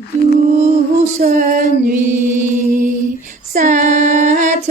Douce nuit, sainte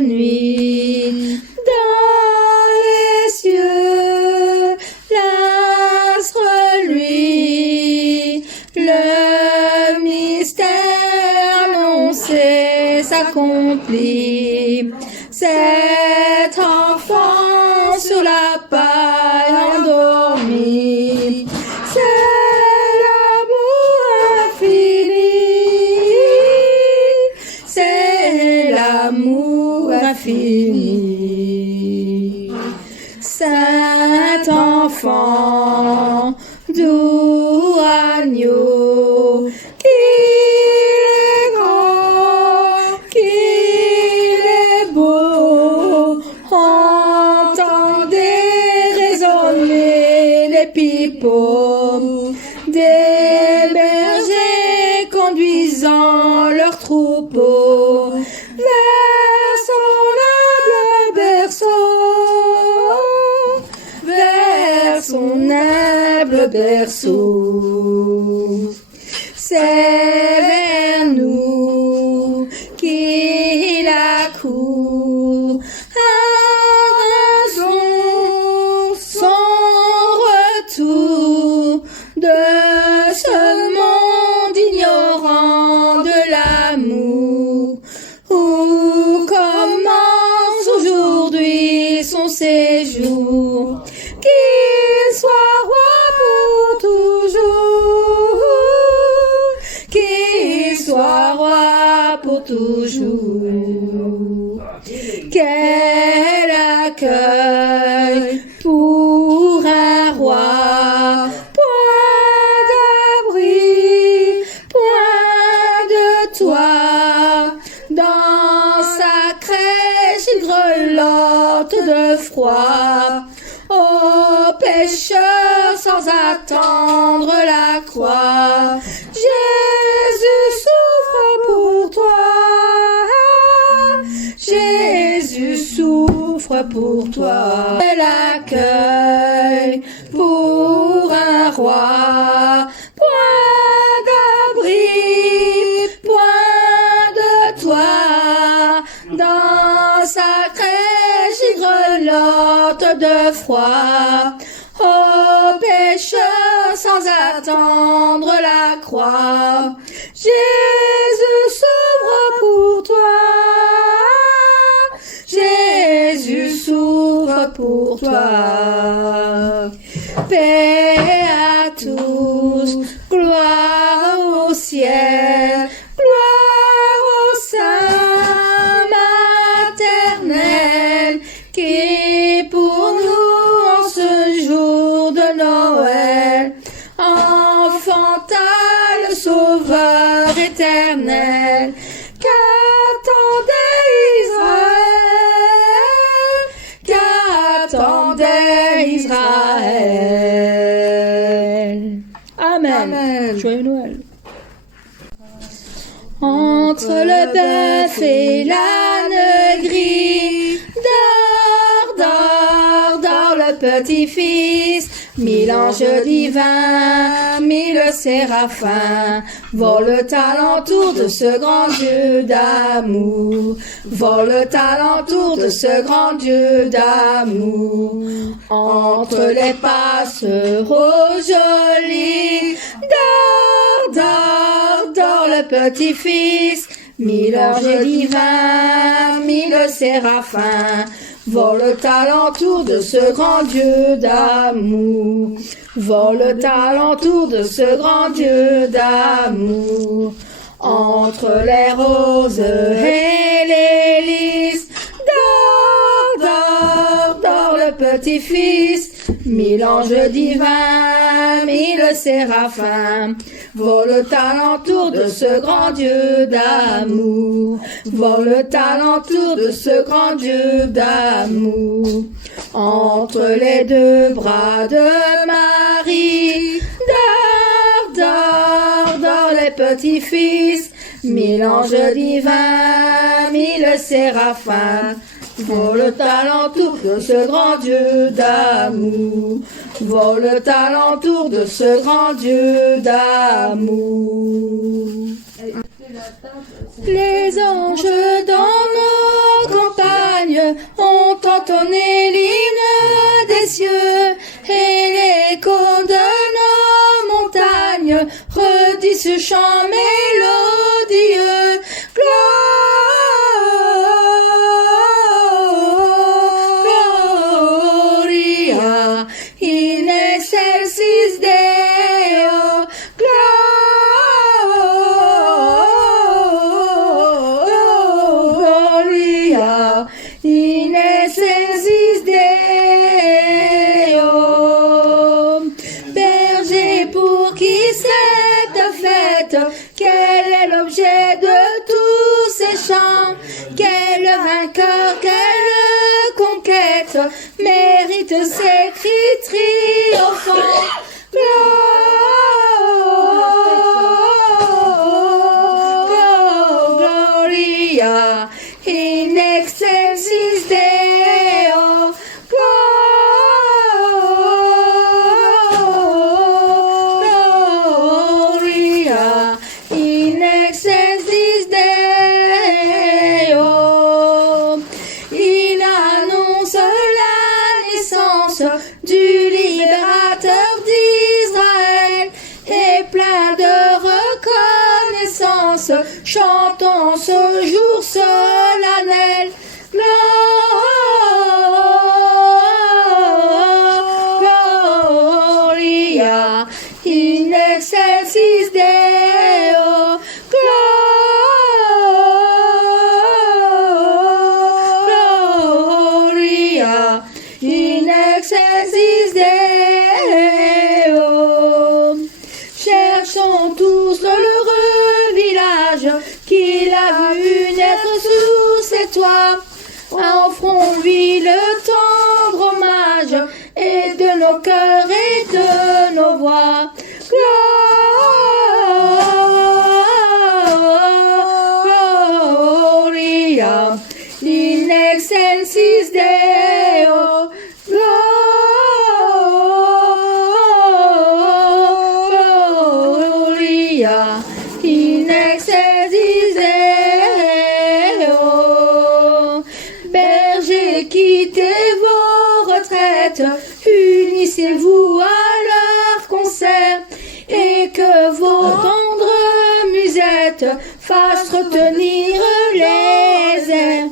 nuit, dans les cieux, l'astre lui, le mystère annoncé s'accomplit. Cet enfant sur la paille endormi, c'est l'amour infini, c'est l'amour infini. Saint enfant, doux agneau, qu'il est grand, qu'il est beau, entendez résonner les pipeaux des bergers conduisant leurs troupeaux vers son humble berceau, vers son humble berceau. C'est vers nous qu'il accourt, annonçons son retour de ce monde ignorant de l'amour, où commence aujourd'hui son séjour. Qu'il soit roi pour toujours, qu'il soit roi pour toujours. Quel accueil pour un roi, point d'abri, point de toit, dans sa crèche il grelotte de froid. Ô pécheur sans attendre la croix, Jésus souffre pour toi, Jésus souffre pour toi. L'accueil pour un roi, point d'abri, point de toit, dans sa crèche il grelotte de froid. Ô pécheur sans attendre la croix, Jésus s'ouvre pour toi, Jésus s'ouvre pour toi. Paix à tous, gloire au ciel, gloire au sein maternel, qui pour nous en ce jour de Noël enfanta le Sauveur éternel. Qu'attendait Israël, qu'attendait Israël. Amen. Amen. Joyeux Noël. Entre le bœuf et l'âne gris, dors, dors, dors le petit-fils. 1000 anges divins, 1000 séraphins, volent alentour de ce grand Dieu d'amour, volent alentour de ce grand Dieu d'amour. Entre les passereaux jolis, dors, dors, dors le petit-fils. 1000 anges divins, 1000 séraphins, volent alentour de ce grand Dieu d'amour, volent alentour de ce grand Dieu d'amour. Entre les roses et les lys, dors, dors, dors le petit-fils. 1000 anges divins, 1000 séraphins, volent alentour de ce grand Dieu d'amour, volent alentour de ce grand Dieu d'amour. Entre les deux bras de Marie, dors, dors, dors les petits-fils. 1000 anges divins, 1000 séraphins, volent alentour de ce grand Dieu d'amour, volent alentour de ce grand Dieu d'amour. Les anges dans nos campagnes ont entonné l'hymne des cieux, et l'écho de nos montagnes redit ce chant mélodieux. Gloria in excelsis Deo. Gloria in excelsis Deo. Berger, pour qui cette fête, quel est l'objet de tous ces chants? Quel vainqueur, quelle conquête mérite ces cris triomphants? Gloria in excelsis Deo. Gloria in excelsis Deo. Il annonce la naissance du libérateur d'Israël, et plein de reconnaissance, chantons ce jour solennel. Gloria in excelsis Deo. Gloria in excelsis Deo. Cherchons tous l'heureux village qu'il a vu naître sous ses toits. Offrons-lui le tendre hommage, et de nos cœurs et de nos voix. Gloria in excelsis Deo. Gloria in excelsis Deo. Bergers, quittez vos retraites, unissez-vous à leur concert, et que vos tendres musettes fassent retenir les airs.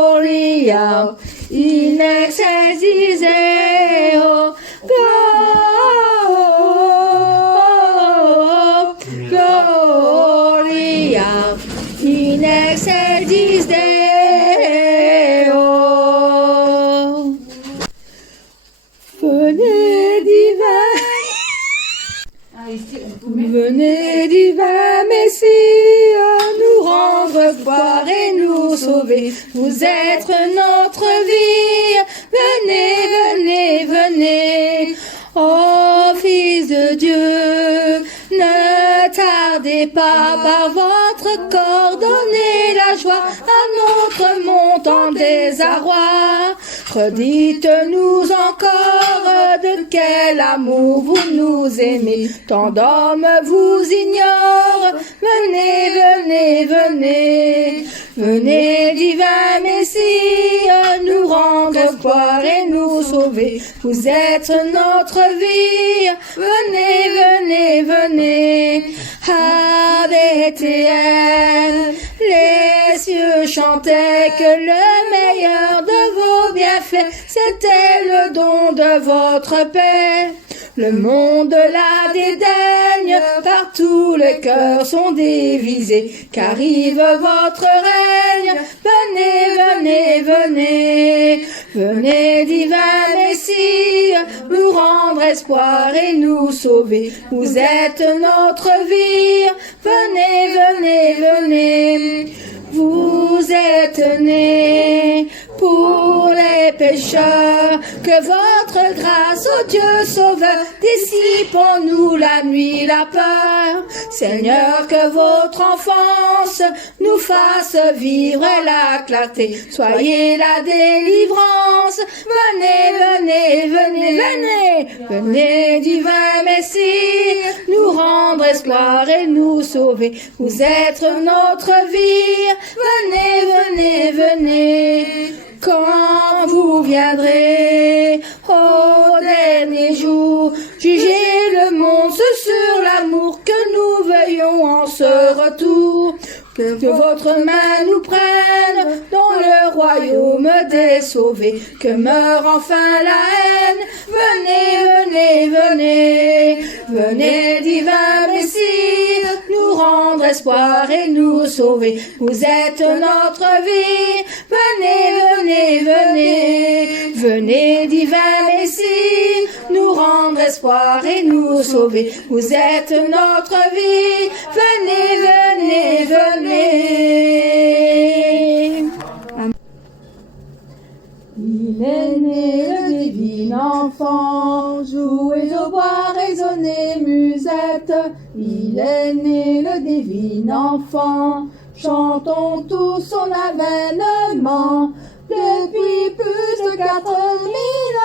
Gloria in excelsis Deo. Gloria in excelsis Deo. Venez divin, venez divin Messie, nous rendre gloire et nous sauver. Vous êtes notre vie, venez, venez, venez. Ô Fils de Dieu, ne tardez pas par votre corps, donnez la joie à notre monde en désarroi. Redites-nous encore de quel amour vous nous aimez, tant d'hommes vous ignorent. Venez, venez, venez, venez divin Messie, nous rendre gloire et nous sauver. Vous êtes notre vie, venez, venez, venez. À Bethléem, les cieux chantaient que le meilleur de vos bienfaits, c'était le don de votre paix. Le monde la dédaigne, partout les cœurs sont dévisés, qu'arrive votre règne. Venez, venez, venez, venez divin Messie, nous rendre espoir et nous sauver. Vous êtes notre vie, venez, venez, venez. Vous êtes nés pour les pécheurs, que votre grâce, ô Dieu sauveur, dissipe en nous la nuit, la peur. Seigneur, que votre enfance nous fasse vivre la clarté. Soyez la délivrance, venez, venez. venez, venez, venez, venez divin Messie, nous rendre espoir et nous sauver. Vous êtes notre vie, venez, venez, venez, quand vous viendrez au dernier jour, jugez le monde sur l'amour que nous veillons en ce retour. Que votre main nous prenne dans le royaume des sauvés, que meure enfin la haine. Venez, venez, venez, venez divin Messie, nous rendre espoir et nous sauver. Vous êtes notre vie, venez, venez, venez, venez divin Messie, nous rendre espoir et nous sauver. Vous êtes notre vie, venez, venez, venez. Il est né le divin enfant, jouez au bois, résonnez musette. Il est né le divin enfant, chantons tous son avènement. Depuis plus de 4000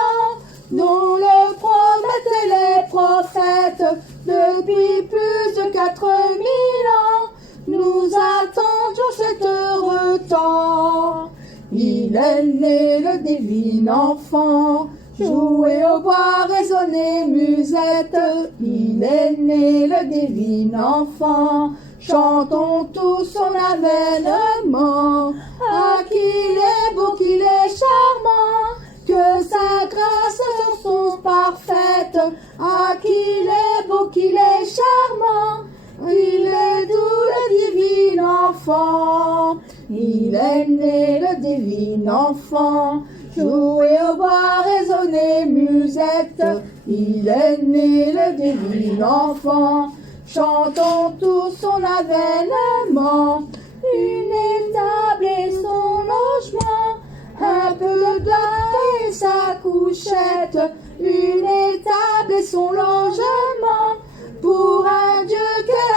ans, dont le promettent les prophètes, depuis plus de 4000 ans, nous attendions cet heureux temps. Il est né le divin enfant, jouez au bois, résonnez musette. Il est né le divin enfant, chantons tous son avènement. Ah, qu'il est beau, qu'il est charmant, que sa grâce sur son parfaite. Ah, qu'il est beau, qu'il est charmant, il est doux le divin enfant. Il est né le divin enfant, jouez au bois, résonnez musette. Il est né le divin enfant, chantons tous son avènement. Une étable et son logement, un peu d'or et sa couchette. Une étable et son logement, pour un Dieu quel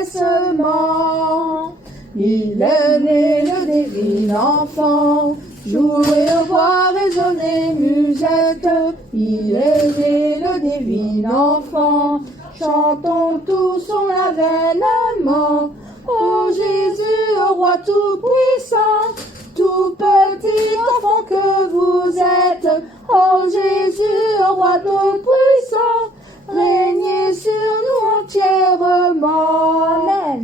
abaissement. Il est né le divin enfant, jouez au bois, résonnez musette. Il est né le divin enfant, chantons tous son avènement. Ô Jésus, ô roi tout-puissant, tout petit enfant que vous êtes. Ô Jésus, ô roi tout-puissant, régnez sur nous entièrement. Amen.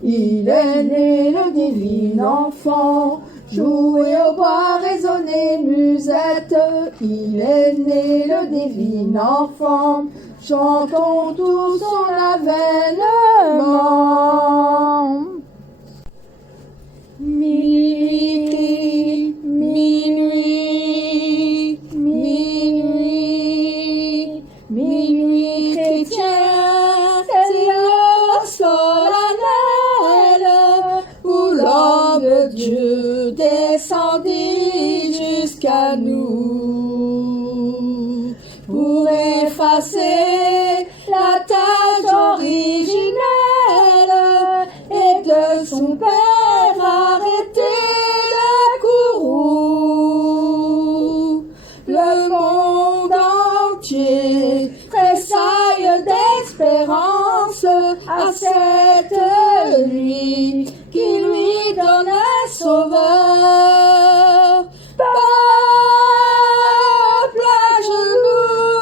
Il est né le divin enfant, jouez au bois, résonnez musette. Il est né le divin enfant, chantons tous son avènement. Minuit, minuit, minuit, minuit chrétien, c'est l'heure solennelle où l'homme de Dieu descendit jusqu'à nous pour effacer la tâche originelle et de son Père arrêter le courroux. Le monde entier tressaille d'espérance à cette nuit qui lui donne un sauveur. Peuple à genoux,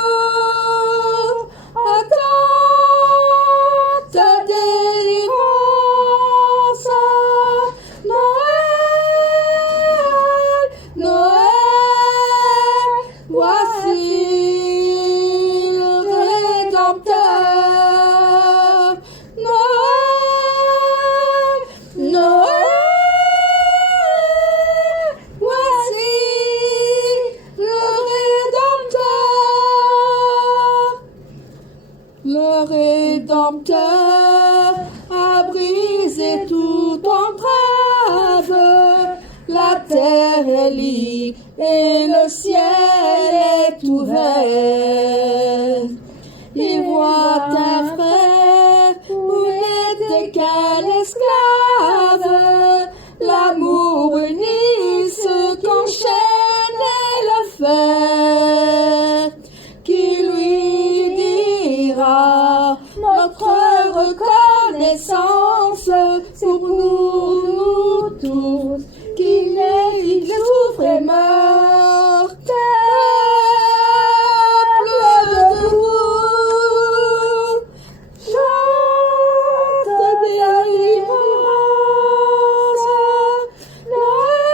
attends ta délivrance. Noël, Noël, voici le Rédempteur. Noël, Noël, voici le Rédempteur. Le Rédempteur a brisé toute entrave. La terre est libre et le ciel est ouvert. Il voit un frère où n'était qu'un esclave. L'amour unit ce qu'enchaînait le fer. reconnaissance, c'est pour nous tous qu'il naît, qu'il souffre et meurt. Peuple debout, chante délivrance. Noël,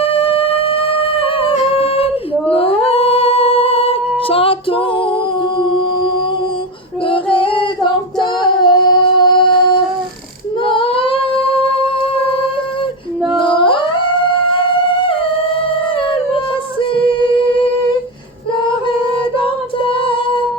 Noël, chantons le Rédempteur. Noël, Noël, voici le Rédempteur.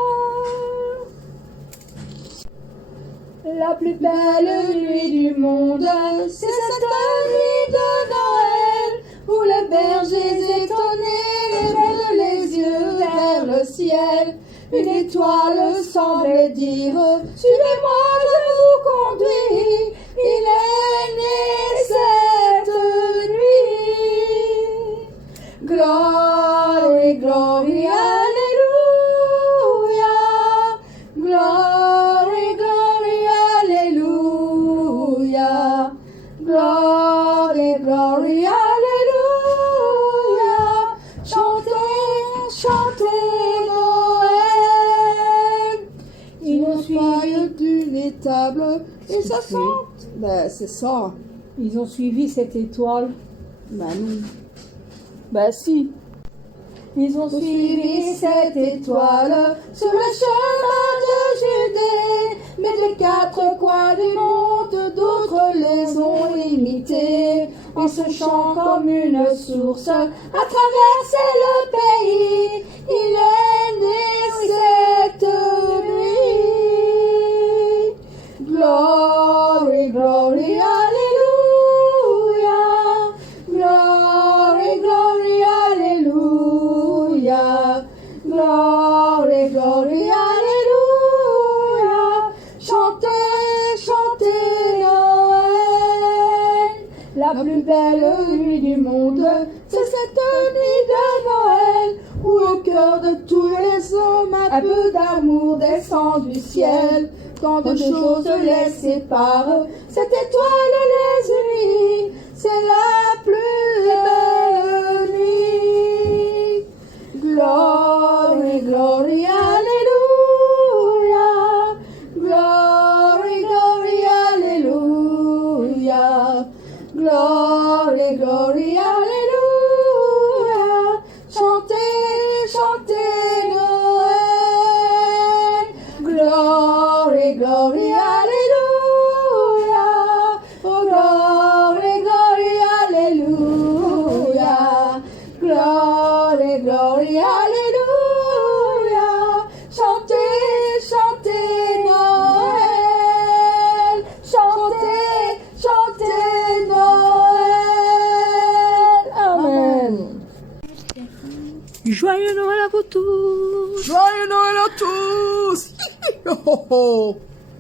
La plus belle nuit du monde, c'est cette nuit de Noël, où les bergers étonnés lèvent les yeux vers le ciel. Une étoile semble dire, suivez-moi, je vous conduis. Il est né cette nuit. Glory, glory, alléluia. Glory, glory, alléluia. Glory, glory, alléluia. Chantez, chantez Noël. Ils nous suivent d'une étable et ça sent. Ben, c'est ça. Ils ont suivi cette étoile. Ben non. Bah si. Ils ont suivi cette étoile sur le chemin de Judée, mais des quatre coins du monde, d'autres les ont imités. En ce chant comme une source, à traverser le pays, il est né cette nuit. Glory, glory, alléluia. Glory, glory, alléluia. Glory, glory, alléluia. Chantez, chantez Noël. La plus belle nuit du monde, c'est cette nuit de Noël, où au cœur de tous les hommes un peu d'amour descend du ciel. Tant de choses les séparent, cette étoile les unit, c'est la plus belle nuit. Glory, glory, alléluia. Glory, glory, alléluia. Glory, glory, alléluia. Chantez, chantez Noël. Glory, glory, alléluia. Oh, glory, glory, alléluia. Glory, glory, alléluia. Chantez, chantez Noël. Chantez, chantez Noël. Amen. Joyeux Noël à vous tous. Joyeux Noël à tous. Ho, ho, ho.